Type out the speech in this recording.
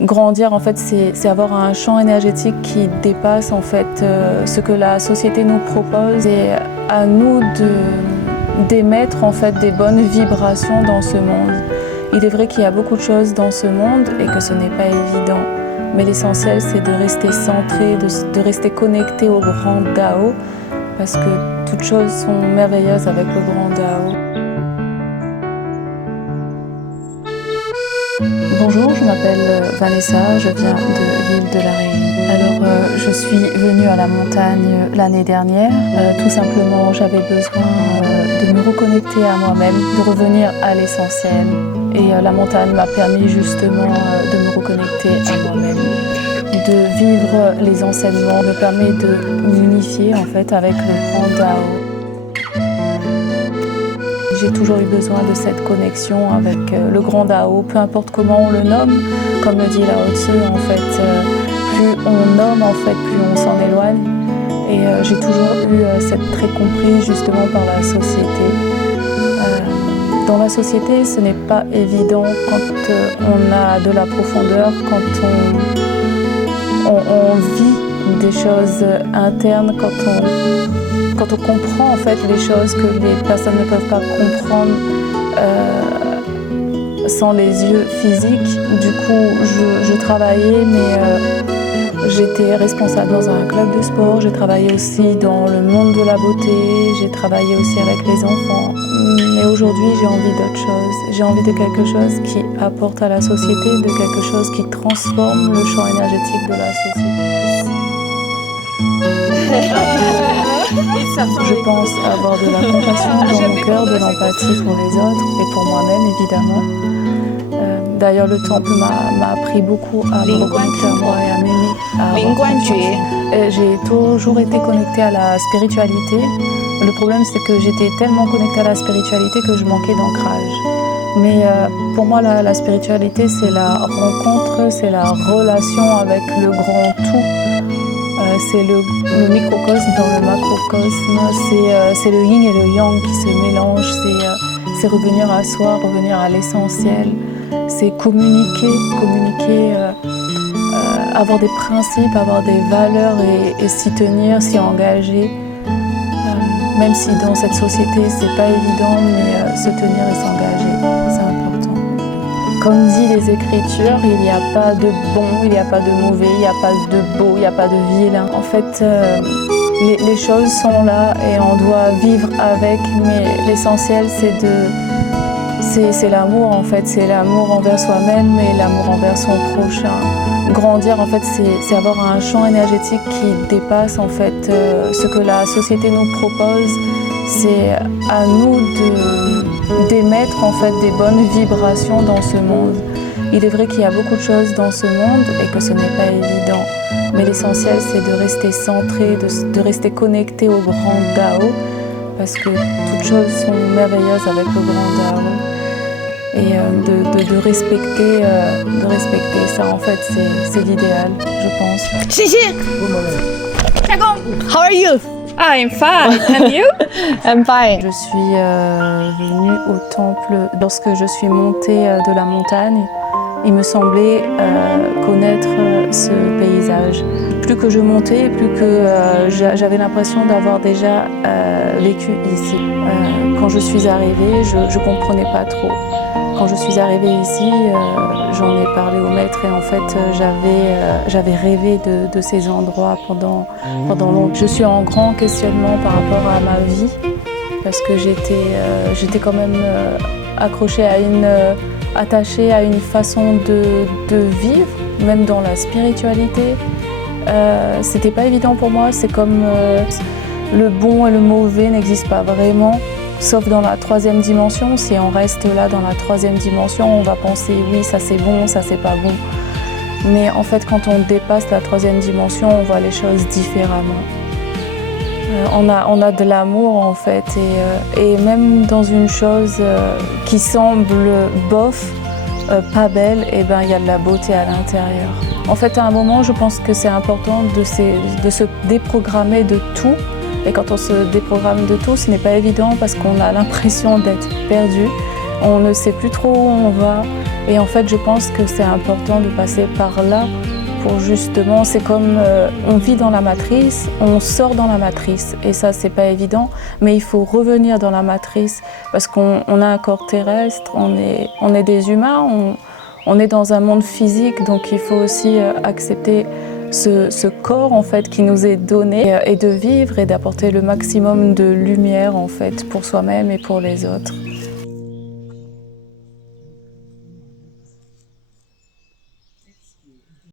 Grandir, en fait, c'est avoir un champ énergétique qui dépasse en fait ce que la société nous propose, et à nous d'émettre en fait des bonnes vibrations dans ce monde. Il est vrai qu'il y a beaucoup de choses dans ce monde et que ce n'est pas évident, mais l'essentiel c'est de rester centré, de rester connecté au grand Dao, parce que toutes choses sont merveilleuses avec le grand Dao. Bonjour, je m'appelle Vanessa, je viens de l'île de la Réunion. Alors, je suis venue à la montagne l'année dernière. Tout simplement, j'avais besoin de me reconnecter à moi-même, de revenir à l'essentiel. Et la montagne m'a permis justement de me reconnecter à moi-même, de vivre les enseignements, me permet de m'unifier en fait avec le grand Dao. J'ai toujours eu besoin de cette connexion avec le grand Dao, peu importe comment on le nomme. Comme le dit Lao Tzu, en fait, plus on nomme, en fait, plus on s'en éloigne. Et j'ai toujours eu cette trait compris justement par la société. Dans la société, ce n'est pas évident quand on a de la profondeur, quand on vit des choses internes, quand on comprend en fait les choses que les personnes ne peuvent pas comprendre sans les yeux physiques. Du coup, je travaillais, mais j'étais responsable dans un club de sport, j'ai travaillé aussi dans le monde de la beauté, j'ai travaillé aussi avec les enfants. Mais aujourd'hui, j'ai envie d'autre chose. J'ai envie de quelque chose qui apporte à la société, de quelque chose qui transforme le champ énergétique de la société. Je pense avoir de la compassion dans mon cœur, de l'empathie pour les autres et pour moi-même évidemment. D'ailleurs, le temple m'a appris beaucoup à me reconnecter à moi et à m'aimer. J'ai toujours été connectée à la spiritualité. Le problème, c'est que j'étais tellement connectée à la spiritualité que je manquais d'ancrage. Mais pour moi, la spiritualité, c'est la rencontre, c'est la relation avec le grand tout. C'est le microcosme dans le macrocosme, c'est le yin et le yang qui se mélangent, c'est revenir à soi, revenir à l'essentiel, c'est communiquer, avoir des principes, avoir des valeurs et s'y tenir, s'y engager. Même si dans cette société c'est pas évident, mais se tenir et s'engager, c'est important. Comme dit les Écritures, il n'y a pas de bon, il n'y a pas de mauvais, il n'y a pas de beau, il n'y a pas de vilain. En fait, les choses sont là et on doit vivre avec, mais l'essentiel c'est l'amour en fait, c'est l'amour envers soi-même et l'amour envers son prochain. Grandir en fait, c'est avoir un champ énergétique qui dépasse en fait ce que la société nous propose. C'est à nous d'émettre en fait des bonnes vibrations dans ce monde. Il est vrai qu'il y a beaucoup de choses dans ce monde et que ce n'est pas évident. Mais l'essentiel c'est de rester centré, de rester connecté au grand Dao, parce que toutes choses sont merveilleuses avec le grand Dao. Et de respecter ça en fait, c'est l'idéal, je pense. Xixi! How are you? I'm fine. And you? I'm fine. Je suis venue au temple lorsque je suis montée de la montagne. Il me semblait connaître ce paysage. Plus que je montais, plus que j'avais l'impression d'avoir déjà vécu ici. Quand je suis arrivée, je ne comprenais pas trop. Quand je suis arrivée ici, j'en ai parlé au maître et en fait j'avais rêvé de ces endroits pendant longtemps. Je suis en grand questionnement par rapport à ma vie parce que j'étais quand même attachée à une façon de vivre, même dans la spiritualité. C'était pas évident pour moi, c'est comme le bon et le mauvais n'existent pas vraiment. Sauf dans la troisième dimension, si on reste là dans la troisième dimension, on va penser oui, ça c'est bon, ça c'est pas bon. Mais en fait, quand on dépasse la troisième dimension, on voit les choses différemment. On a de l'amour en fait, et même dans une chose qui semble bof, pas belle, et ben il y a de la beauté à l'intérieur. En fait, à un moment, je pense que c'est important de se déprogrammer de tout. Et quand on se déprogramme de tout, ce n'est pas évident parce qu'on a l'impression d'être perdu. on ne sait plus trop où on va. Et en fait, je pense que c'est important de passer par là pour justement, c'est comme on vit dans la matrice, on sort dans la matrice. Et ça, c'est pas évident, mais il faut revenir dans la matrice parce qu'on a un corps terrestre, on est des humains, on est dans un monde physique, donc il faut aussi accepter ce corps en fait qui nous est donné et de vivre et d'apporter le maximum de lumière en fait pour soi-même et pour les autres.